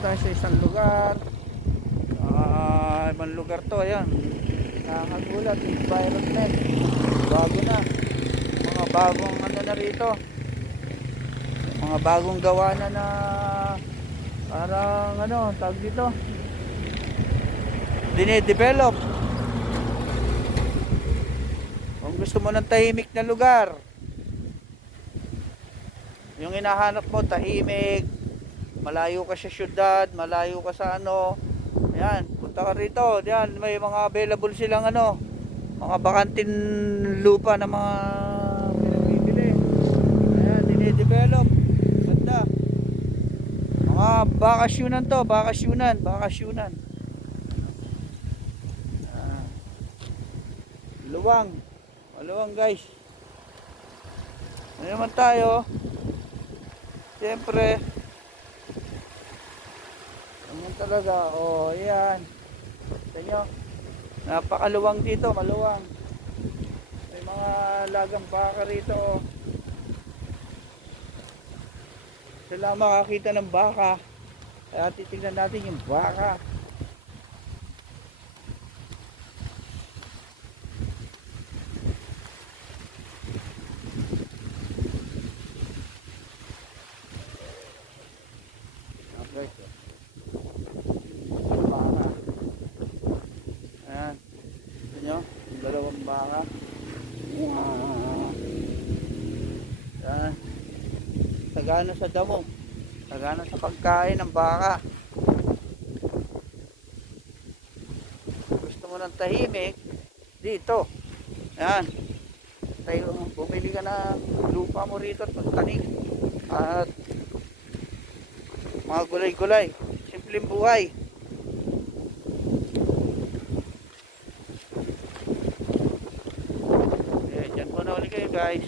tayo sa isang lugar. Ibang lugar to, ayan. Nakakagulat, environment. Bago na. Mga bagong ano na rito. Mga bagong gawa na parang ano, tawag dito. Dine-develop. Kung gusto mo ng tahimik na lugar, yung hinahanap mo, tahimik, malayo ka sa syudad, malayo ka sa ano, ayan, punta ka rito. Ayan, may mga available silang ano, mga bakantin lupa na mga pinabibili. Ayan, dine-develop. Ganda. Mga bakasyunan to, bakasyunan. Ah, luwang. Maluwang guys. Ano naman tayo? Siyempre, ganyan talaga. Oh, ayan. Tignan nyo. Napakaluwang dito, maluwang. May mga lagang baka rito. Oh. Sila makakita ng baka. Kaya titignan natin yung baka. Okay. Baka. Ayan. Tignan nyo. Yung dalawang baka. Ayan. Sagana sa damo. Sagana sa pagkain ng baka. Gusto mo ng tahimik, dito. Ayan. Tayo, bumili ka ng lupa mo rito at magtanim. At mga gulay-gulay. Simpleng buhay. Ayan, dyan po na ulit kayo guys.